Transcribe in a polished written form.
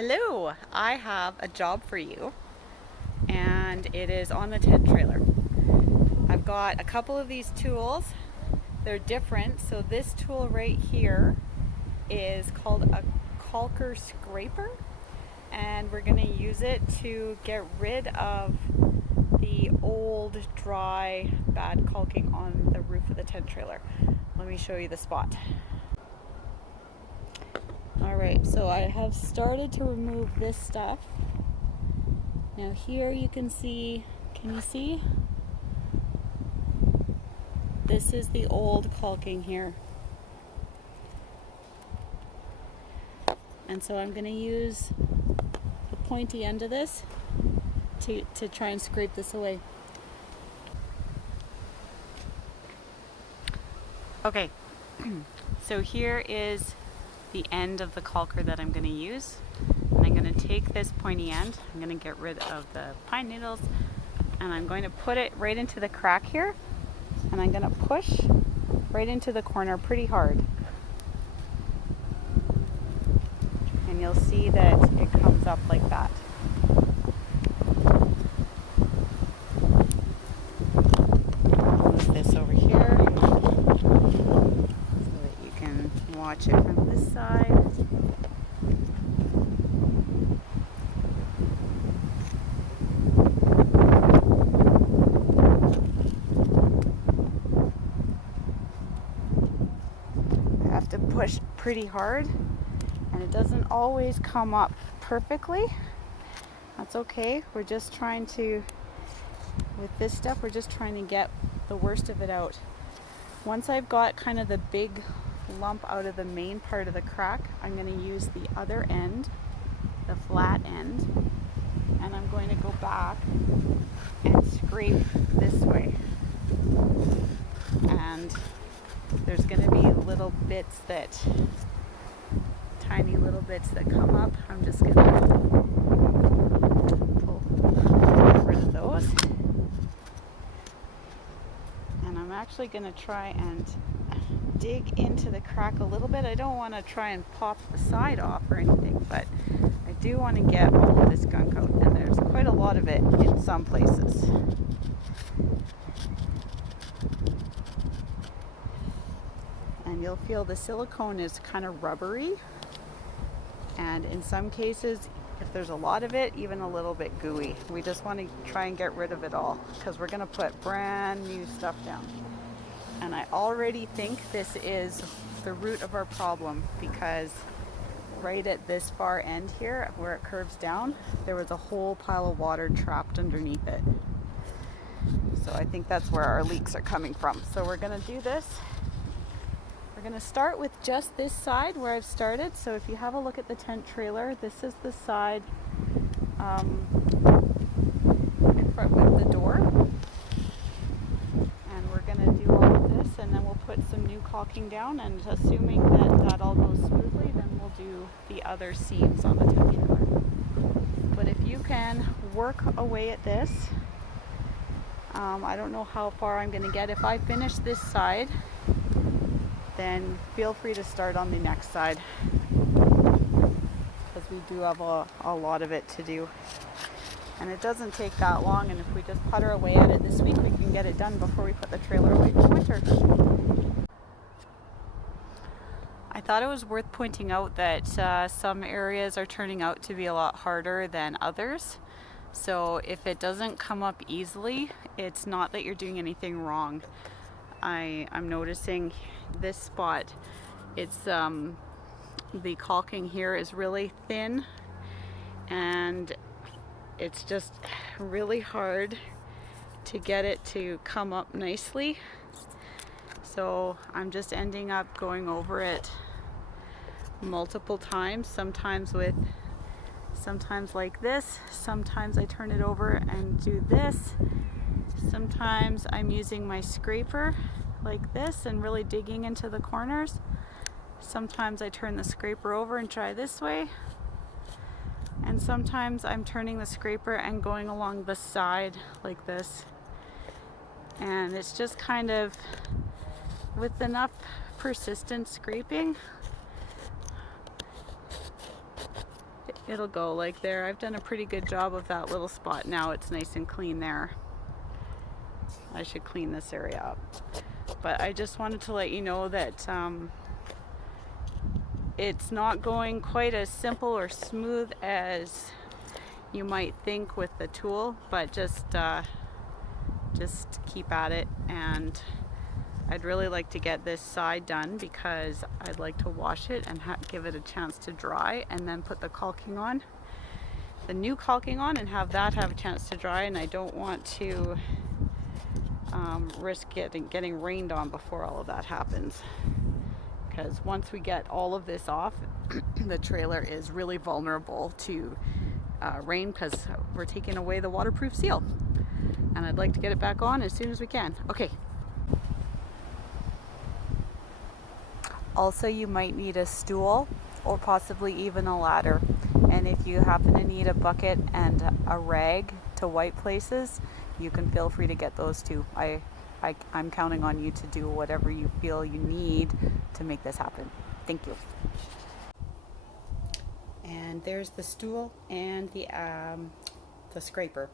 Hello, I have a job for you, and it is on the tent trailer. I've got a couple of these tools. They're different. So this tool right here is called a caulker scraper, and we're going to use it to get rid of the old, dry, bad caulking on the roof of the tent trailer. Let me show you the spot. Alright, so I have started to remove this stuff. Now here you can see, can you see? This is the old caulking here. And so I'm going to use the pointy end of this to try and scrape this away. Okay, so here is the end of the caulker that I'm going to use. And I'm going to take this pointy end, I'm going to get rid of the pine needles, and I'm going to put it right into the crack here, and I'm going to push right into the corner pretty hard. And you'll see that it comes up like that. Move this over here so that you can watch it from this side. I have to push pretty hard, and it doesn't always come up perfectly. That's okay. We're just trying to, with this stuff, we're just trying to get the worst of it out. Once I've got kind of the big lump out of the main part of the crack, I'm going to use the other end, the flat end, and I'm going to go back and scrape this way. And there's going to be little bits that, tiny little bits that come up. I'm just going to get rid of those. And I'm actually going to try and dig into the crack a little bit. I don't want to try and pop the side off or anything, but I do want to get all of this gunk out, and there's quite a lot of it in some places. And you'll feel the silicone is kind of rubbery, and in some cases, if there's a lot of it, even a little bit gooey. We just want to try and get rid of it all, because we're going to put brand new stuff down. And I already think this is the root of our problem, because right at this far end here, where it curves down, there was a whole pile of water trapped underneath it. So I think that's where our leaks are coming from. So we're going to do this. We're going to start with just this side where I've started. So if you have a look at the tent trailer, this is the side in front with the door. And we're going to do all of this, and then we'll put some new caulking down, and assuming that that all goes smoothly, then we'll do the other seams on the tent trailer. But if you can work away at this, I don't know how far I'm going to get. If I finish this side, then feel free to start on the next side, because we do have a lot of it to do. And it doesn't take that long, and if we just putter away at it this week, we can get it done before we put the trailer away for winter. I thought it was worth pointing out that some areas are turning out to be a lot harder than others. So if it doesn't come up easily, it's not that you're doing anything wrong. I'm noticing this spot, it's the caulking here is really thin, and it's just really hard to get it to come up nicely. So I'm just ending up going over it multiple times, sometimes like this, sometimes I turn it over and do this. Sometimes I'm using my scraper like this and really digging into the corners. Sometimes I turn the scraper over and try this way. And sometimes I'm turning the scraper and going along the side like this. And it's just kind of, with enough persistent scraping, it'll go like there. I've done a pretty good job of that little spot. Now it's nice and clean there. I should clean this area up. But I just wanted to let you know that it's not going quite as simple or smooth as you might think with the tool, but just keep at it. And I'd really like to get this side done because I'd like to wash it and give it a chance to dry, and then put the caulking on, the new caulking on, and have that have a chance to dry. And I don't want to risk getting rained on before all of that happens, because once we get all of this off, the trailer is really vulnerable to rain because we're taking away the waterproof seal, and I'd like to get it back on as soon as we can. Okay. Also, you might need a stool or possibly even a ladder. And if you happen to need a bucket and a rag to wipe places, you can feel free to get those too. I'm counting on you to do whatever you feel you need to make this happen. Thank you. And there's the stool and the scraper.